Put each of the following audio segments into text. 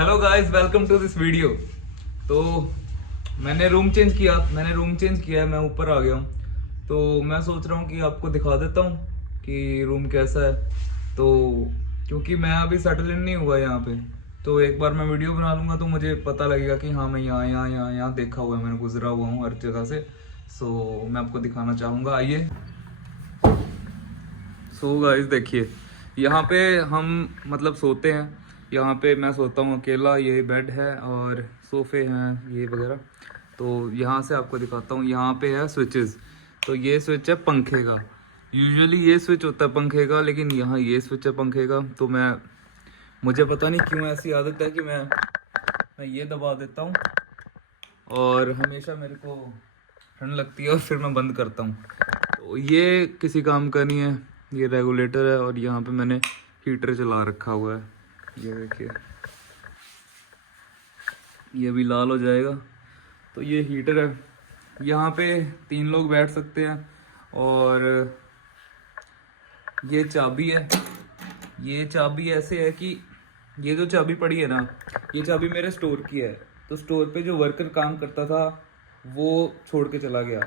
Hello guys, welcome to this video. तो मैंने room change किया है, मैं ऊपर आ गया हूँ। तो मैं सोच रहा हूँ कि आपको दिखा देता हूँ कि रूम कैसा है। तो क्योंकि मैं अभी सेटल इन नहीं हुआ यहाँ पे, तो एक बार मैं वीडियो बना लूँगा तो मुझे पता लगेगा कि हाँ, मैं यहाँ देखा हुआ है, मैंने गुजरा हुआ हूँ हर जगह से। सो मैं आपको दिखाना चाहूँगा, आइए। सो गाइस देखिए, यहाँ पे हम मतलब सोते हैं। यहाँ पे मैं सोता हूँ अकेला, ये बेड है और सोफे हैं ये वगैरह। तो यहाँ से आपको दिखाता हूँ, यहाँ पे है स्विचेस। तो ये स्विच है पंखे का। यूजुअली ये स्विच होता है पंखे का, लेकिन यहाँ ये स्विच है पंखे का। तो मुझे पता नहीं क्यों ऐसी आदत है कि मैं ये दबा देता हूँ और हमेशा मेरे को ठंड लगती है और फिर मैं बंद करता हूँ। तो ये किसी काम का नहीं है, ये रेगुलेटर है। और यहाँ पे मैंने हीटर चला रखा हुआ है, ये देखिए, ये भी लाल हो जाएगा। तो ये हीटर है, यहाँ पे 3 लोग बैठ सकते हैं। और ये चाबी है, ये चाबी ऐसे है कि ये जो चाबी पड़ी है ना, ये चाबी मेरे स्टोर की है। तो स्टोर पे जो वर्कर काम करता था वो छोड़ के चला गया,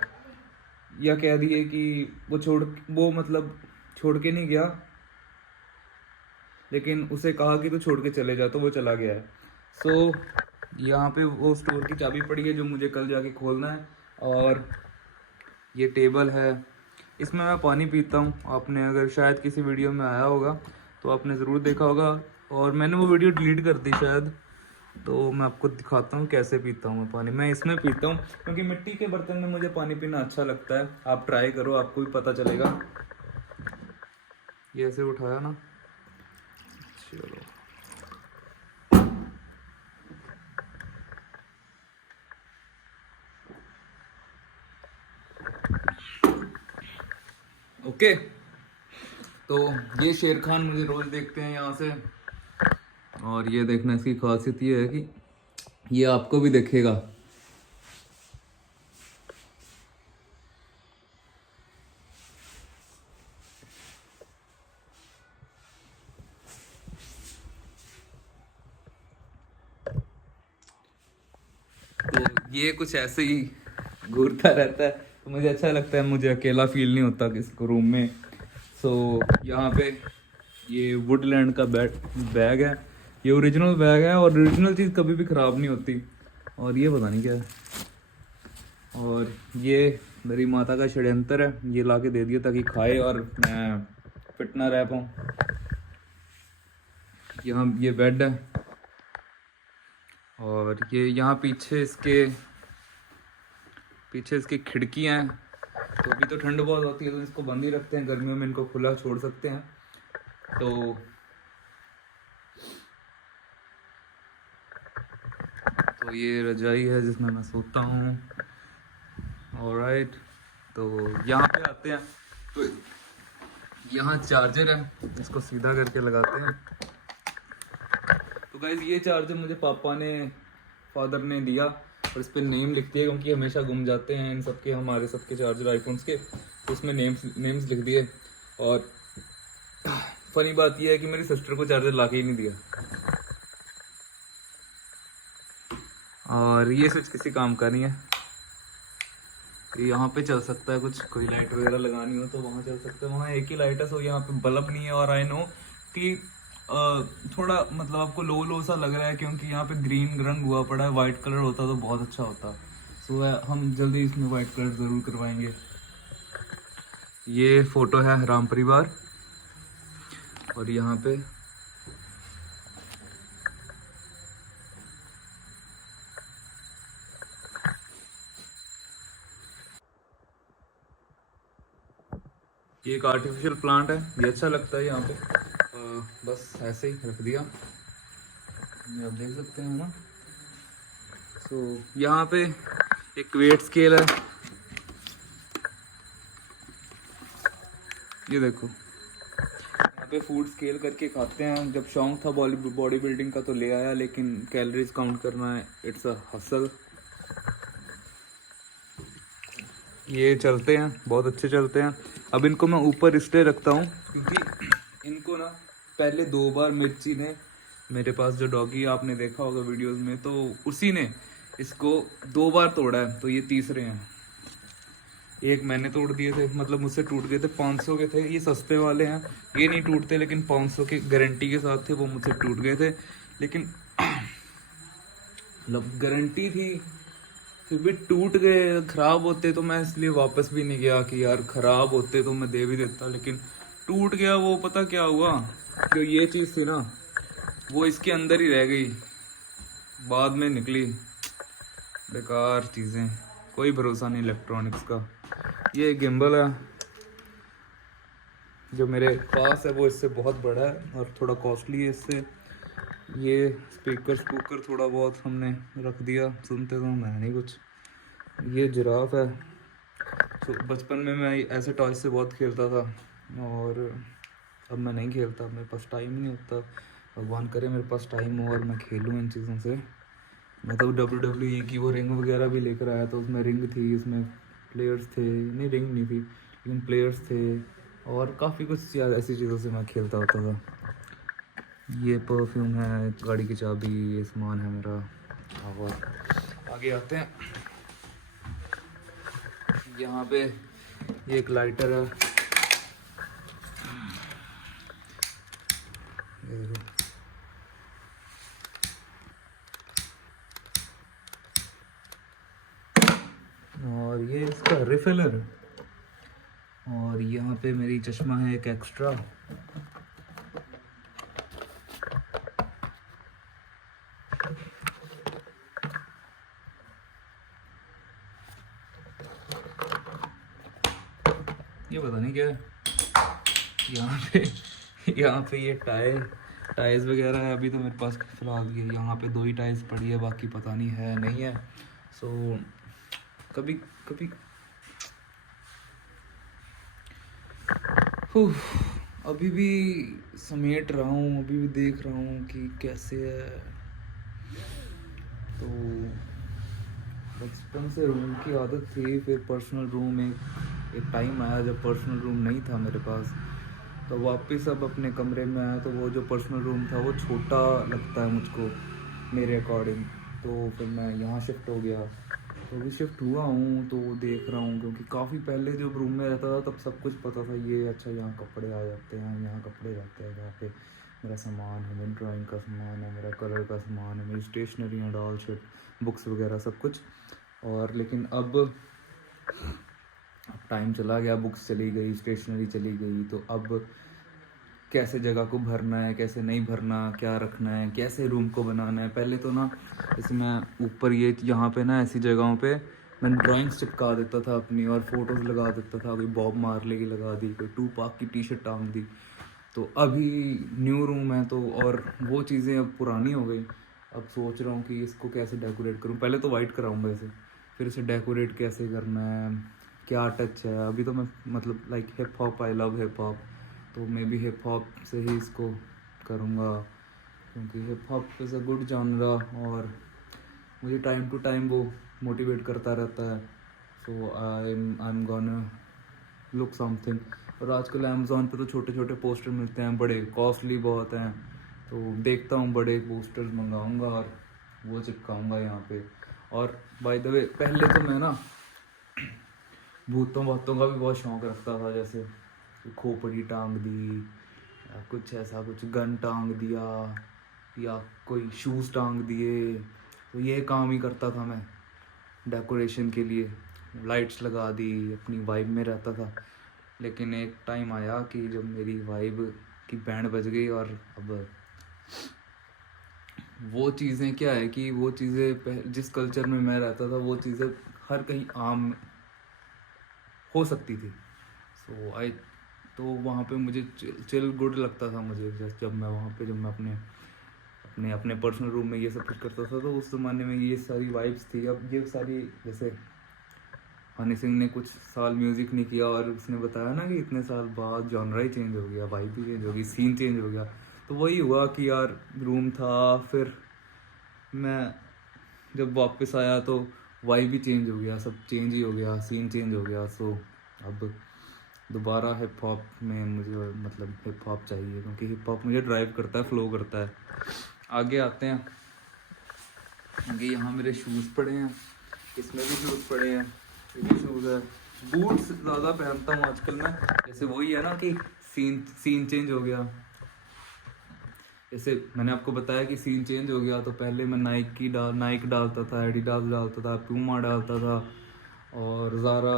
या कह दिए कि वो मतलब छोड़ के नहीं गया, लेकिन उसे कहा कि तू छोड़ के चले जा, तो वो चला गया है। सो यहाँ पे वो स्टोर की चाबी पड़ी है जो मुझे कल जाके खोलना है। और ये टेबल है, इसमें मैं पानी पीता हूँ। आपने अगर शायद किसी वीडियो में आया होगा तो आपने ज़रूर देखा होगा, और मैंने वो वीडियो डिलीट कर दी शायद। तो मैं आपको दिखाता हूँ कैसे पीता हूँ मैं पानी। मैं इसमें पीता हूँ क्योंकि मिट्टी के बर्तन में मुझे पानी पीना अच्छा लगता है। आप ट्राई करो, आपको भी पता चलेगा। ये ऐसे उठाया ना, चलो। ओके, तो ये शेर खान मुझे रोज देखते हैं यहाँ से। और ये देखना, इसकी खासियत ये है कि ये आपको भी देखेगा। तो ये कुछ ऐसे ही घूरता रहता है, तो मुझे अच्छा लगता है, मुझे अकेला फील नहीं होता किस रूम में। सो यहाँ पे ये वुडलैंड का बैग है, ये ओरिजिनल बैग है, और ओरिजिनल चीज़ कभी भी ख़राब नहीं होती। और ये पता नहीं क्या है। और ये मेरी माता का षड्यंत्र है, ये ला के दे दिया ताकि खाए और मैं फिट ना रह पाऊँ। यहाँ ये बेड है, और ये यहाँ पीछे इसकी खिड़कियाँ हैं। तो अभी तो ठंड बहुत होती है तो इसको बंद ही रखते हैं, गर्मियों में इनको खुला छोड़ सकते हैं। तो ये रजाई है जिसमें मैं सोता हूँ। ऑलराइट, तो यहाँ पे आते हैं। तो यहाँ चार्जर है, इसको सीधा करके लगाते हैं। तो गाइज ये चार्जर मुझे फादर ने दिया, और इस पर नेम लिख दिया क्योंकि हमेशा गुम जाते हैं हमारे सबके चार्जर आईफोन्स के। तो इसमें नेम्स लिख दिए। और फनी बात यह है कि मेरी सिस्टर को चार्जर ला के ही नहीं दिया। और ये स्विच किसी काम का नहीं है, यहाँ पे चल सकता है, कुछ कोई लाइट वगैरह लगानी हो तो वहाँ चल सकता है। वहाँ एक ही लाइट है, सो यहाँ पे बल्ब नहीं है। और आई नो कि थोड़ा मतलब आपको लो लो सा लग रहा है क्योंकि यहाँ पे ग्रीन रंग हुआ पड़ा है। वाइट कलर होता तो बहुत अच्छा होता। सो हम जल्दी इसमें वाइट कलर ज़रूर करवाएंगे। ये फोटो है राम परिवार, और यहाँ पे ये एक आर्टिफिशियल प्लांट है, ये अच्छा लगता है यहाँ पे। बस ऐसे ही रख दिया, ये आप देख सकते हैं ना। सो यहाँ पे एक वेट स्केल है, ये देखो। यहाँ पे फूड स्केल करके खाते हैं। जब शौक था बॉडी बिल्डिंग का तो ले आया, लेकिन कैलोरीज काउंट करना है, इट्स अ हसल। ये चलते हैं, बहुत अच्छे चलते हैं। अब इनको मैं ऊपर इसलिए रखता हूँ क्योंकि इनको ना पहले 2 बार मिर्ची ने मेरे पास जो डॉगी आपने देखा होगा वीडियोस में, तो उसी ने इसको 2 बार तोड़ा है, तो ये तीसरे हैं। एक मैंने तोड़ दिए थे, मतलब मुझसे टूट गए थे, 500 के थे, ये सस्ते वाले हैं, ये नहीं टूटते, लेकिन 500 के गारंटी के साथ थे, वो मुझसे टूट गए थे। लेकिन मतलब गारंटी थी, फिर भी टूट गए। ख़राब होते तो मैं इसलिए वापस भी नहीं गया कि यार ख़राब होते तो मैं दे भी देता, लेकिन टूट गया। वो पता क्या हुआ, जो ये चीज़ थी ना, वो इसके अंदर ही रह गई, बाद में निकली। बेकार चीज़ें, कोई भरोसा नहीं इलेक्ट्रॉनिक्स का। ये गिम्बल है जो मेरे पास है, वो इससे बहुत बड़ा है और थोड़ा कॉस्टली है इससे। ये स्पीकर थोड़ा बहुत हमने रख दिया, सुनते तो मैं नहीं कुछ। ये जिराफ है। तो बचपन में मैं ऐसे टॉय से बहुत खेलता था, और अब मैं नहीं खेलता, मेरे पास टाइम नहीं होता। भगवान करे मेरे पास टाइम हो और मैं खेलूँ इन चीज़ों से। मैं तो WWE की वो रिंग वगैरह भी लेकर आया था, उसमें रिंग थी, उसमें प्लेयर्स थे, नहीं रिंग नहीं थी लेकिन प्लेयर्स थे, और काफ़ी कुछ यार ऐसी चीज़ों से मैं खेलता होता था। ये परफ्यूम है, गाड़ी की चाबी, ये सामान है मेरा। और आगे आते हैं, यहाँ पे ये एक लाइटर है, ये देखो। और ये इसका रिफिलर। और यहाँ पे मेरी चश्मा है एक एक्स्ट्रा। ये पता नहीं क्या है। यहाँ पे ये टाइल्स वगैरह है। अभी तो मेरे पास फिलहाल ये यहाँ पे 2 ही टाइल्स पड़ी है, बाकी पता नहीं है नहीं है। सो कभी कभी अभी भी समेट रहा हूँ, अभी भी देख रहा हूँ कि कैसे है। तो बचपन से रूम की आदत थी, फिर पर्सनल रूम एक टाइम आया जब पर्सनल रूम नहीं था मेरे पास, तो वापस अब अपने कमरे में आया, तो वो जो पर्सनल रूम था वो छोटा लगता है मुझको मेरे अकॉर्डिंग। तो फिर मैं यहाँ शिफ्ट हो गया, तो अभी शिफ्ट हुआ हूँ, तो देख रहा हूँ, क्योंकि काफ़ी पहले जब रूम में रहता था तब सब कुछ पता था। ये अच्छा यहाँ कपड़े आ जाते हैं, यहाँ कपड़े जाते हैं, यहाँ पे मेरा सामान है, मेरी ड्राइंग का सामान है, मेरा कलर का सामान है, मेरी स्टेशनरी है, डॉल शिट, बुक्स वगैरह सब कुछ। और लेकिन अब टाइम चला गया, बुक्स चली गई, स्टेशनरी चली गई, तो अब कैसे जगह को भरना है, कैसे नहीं भरना, क्या रखना है, कैसे रूम को बनाना है। पहले तो ना जैसे मैं ऊपर ये यहाँ पे ना ऐसी जगहों पे मैं ड्राइंग्स चिपका देता था अपनी, और फोटोज़ लगा देता था, कोई बॉब मार्ले की लगा दी, कोई टू पाक की टी शर्ट टांग दी। तो अभी न्यू रूम है, तो और वो चीज़ें अब पुरानी हो गई। अब सोच रहा हूँ कि इसको कैसे डेकोरेट करूँ। पहले तो वाइट कराऊँगा इसे, फिर इसे डेकोरेट कैसे करना है, क्या टच है। अभी तो मैं मतलब like hip hop, I love hip hop, तो मैं भी हिप हॉप से ही इसको करूँगा, क्योंकि hip hop is a good genre, और मुझे टाइम टू टाइम वो मोटिवेट करता रहता है। So I am gonna look something. और आजकल अमेज़ोन पे तो छोटे छोटे पोस्टर मिलते हैं, बड़े कॉस्टली बहुत हैं, तो देखता हूँ बड़े पोस्टर्स मंगाऊंगा और वो चिपकाऊंगा यहाँ पे। और बाय द वे, पहले तो मैं ना भूतों भातों का भी बहुत शौक रखता था, जैसे खोपड़ी टांग दी, या कुछ ऐसा, कुछ गन टांग दिया, या कोई शूज़ टांग दिए, तो ये काम ही करता था मैं डेकोरेशन के लिए। लाइट्स लगा दी, अपनी वाइब में रहता था। लेकिन एक टाइम आया कि जब मेरी वाइब की बैंड बज गई, और अब वो चीज़ें क्या है कि वो चीज़ें जिस कल्चर में मैं रहता था वो चीज़ें हर कहीं आम हो सकती थी। सो आई, तो वहाँ पे मुझे चिल गुड लगता था मुझे, जब मैं वहाँ पे, जब मैं अपने अपने अपने पर्सनल रूम में ये सब कुछ करता था, तो उस ज़माने में ये सारी वाइब्स थी। अब ये सारी, जैसे हनी सिंह ने कुछ साल म्यूज़िक नहीं किया, और उसने बताया ना कि इतने साल बाद जॉनरा ही चेंज हो गया, वाइब भी चेंज हो गई, सीन चेंज हो गया। तो वही हुआ कि यार रूम था, फिर मैं जब वापस आया तो वाइब भी चेंज हो गया, सब चेंज ही हो गया, सीन चेंज हो गया। सो अब दोबारा हिप हॉप में मुझे, मतलब हिप हॉप चाहिए, क्योंकि हिप हॉप मुझे ड्राइव करता है, फ्लो करता है। आगे आते हैं। आगे यहाँ मेरे शूज़ पड़े हैं, इसमें भी शूज़ पड़े हैं, ये भी शूज़ है। बूट्स ज़्यादा पहनता हूँ आजकल मैं, जैसे वही है ना कि सीन चेंज हो गया। जैसे मैंने आपको बताया कि सीन चेंज हो गया, तो पहले मैं नाइक डालता था, एडिडास डालता था, प्यूमा डालता था और ज़ारा,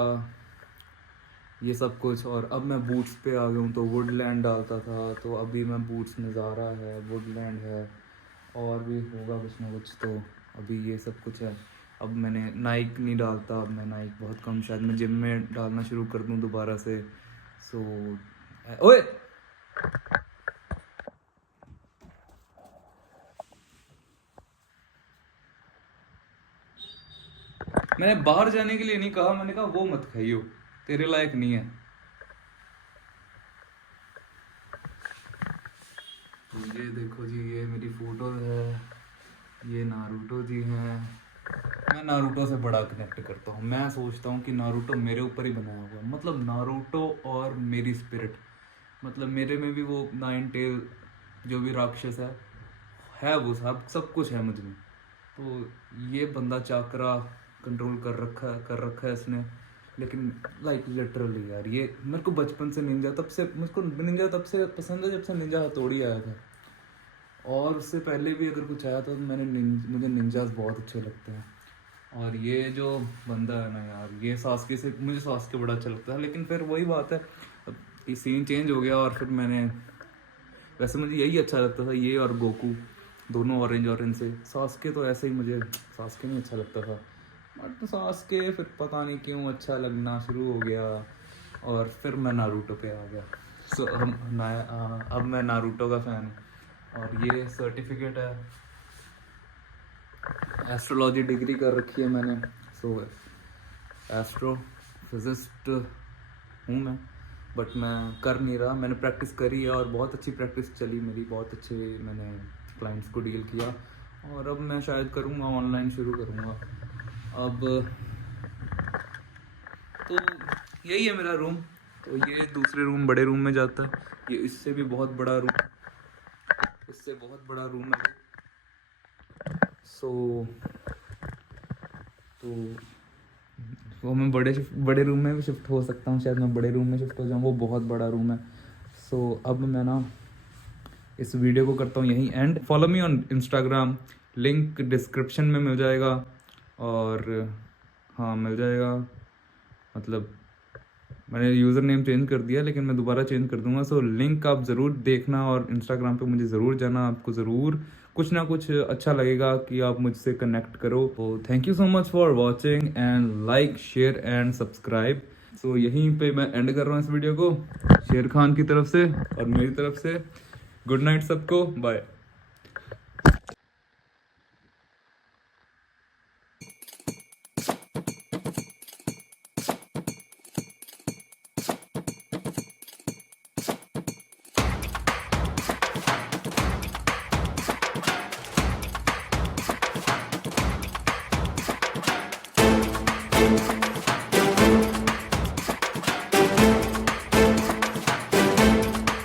ये सब कुछ। और अब मैं बूट्स पे आ गया हूँ, तो वुडलैंड डालता था, तो अभी मैं बूट्स में ज़ारा है, वुडलैंड है और भी होगा कुछ ना कुछ, तो अभी ये सब कुछ है। अब मैंने नाइक नहीं डालता, अब मैं नाइक बहुत कम, शायद मैं जिम में डालना शुरू कर दूँ दोबारा से। सो ओए, मैंने बाहर जाने के लिए नहीं कहा, मैंने कहा वो मत खाइयो, तेरे लायक नहीं है। तो ये देखो जी, ये मेरी फोटो है, ये नारुतो जी हैं। मैं नारुतो से बड़ा कनेक्ट करता हूँ, मैं सोचता हूँ कि नारुतो मेरे ऊपर ही बनाया हुआ है, मतलब नारुतो और मेरी स्पिरिट, मतलब मेरे में भी वो नाइन टेल जो भी राक्षस है वो सब कुछ है मुझ में। तो ये बंदा चाकरा कंट्रोल कर रखा है इसने, लेकिन लाइक लिटरली यार, ये मेरे को बचपन से निंजा, तब से मुझको निंजा तब से पसंद है जब से निंजा हथौड़ी आया था। और उससे पहले भी अगर कुछ आया तो मुझे निंजास बहुत अच्छे लगते हैं। और ये जो बंदा है ना यार, ये सास्के से, मुझे सास्के बड़ा अच्छा लगता है, लेकिन फिर वही बात है, अब ये सीन चेंज हो गया। और फिर मैंने, वैसे मुझे यही अच्छा लगता था, ये और गोकू दोनों ऑरेंज से। सास्के तो ऐसे ही, मुझे सास्के नहीं अच्छा लगता था, बट सास्के फिर पता नहीं क्यों अच्छा लगना शुरू हो गया, और फिर मैं नारुतो पे आ गया। सो अब मैं नारुतो का फ़ैन हूँ। और ये सर्टिफिकेट है, एस्ट्रोलॉजी डिग्री कर रखी है मैंने। सो एस्ट्रोफिजिस्ट हूँ मैं, बट मैं कर नहीं रहा। मैंने प्रैक्टिस करी है और बहुत अच्छी प्रैक्टिस चली मेरी, बहुत अच्छे मैंने क्लाइंट्स को डील किया। और अब मैं शायद करूँगा, ऑनलाइन शुरू करूँगा अब। तो यही है मेरा रूम। तो ये दूसरे रूम, बड़े रूम में जाता है, ये इससे भी बहुत बड़ा रूम, इससे बहुत बड़ा रूम है। सो तो वो मैं बड़े रूम में भी शिफ्ट हो सकता हूँ, शायद मैं बड़े रूम में शिफ्ट हो जाऊँ, वो बहुत बड़ा रूम है। सो अब मैं ना इस वीडियो को करता हूँ यहीं and. Follow me on Instagram, link description में मिल जाएगा। और हाँ, मिल जाएगा, मतलब मैंने यूज़र नेम चेंज कर दिया, लेकिन मैं दोबारा चेंज कर दूंगा। सो लिंक आप ज़रूर देखना और इंस्टाग्राम पे मुझे ज़रूर जाना, आपको ज़रूर कुछ ना कुछ अच्छा लगेगा कि आप मुझसे कनेक्ट करो। तो thank you so much for watching and like, share and subscribe. So यहीं पे मैं एंड कर रहा हूँ इस वीडियो को, शेर खान की तरफ से और मेरी तरफ से गुड नाइट सबको, बाय।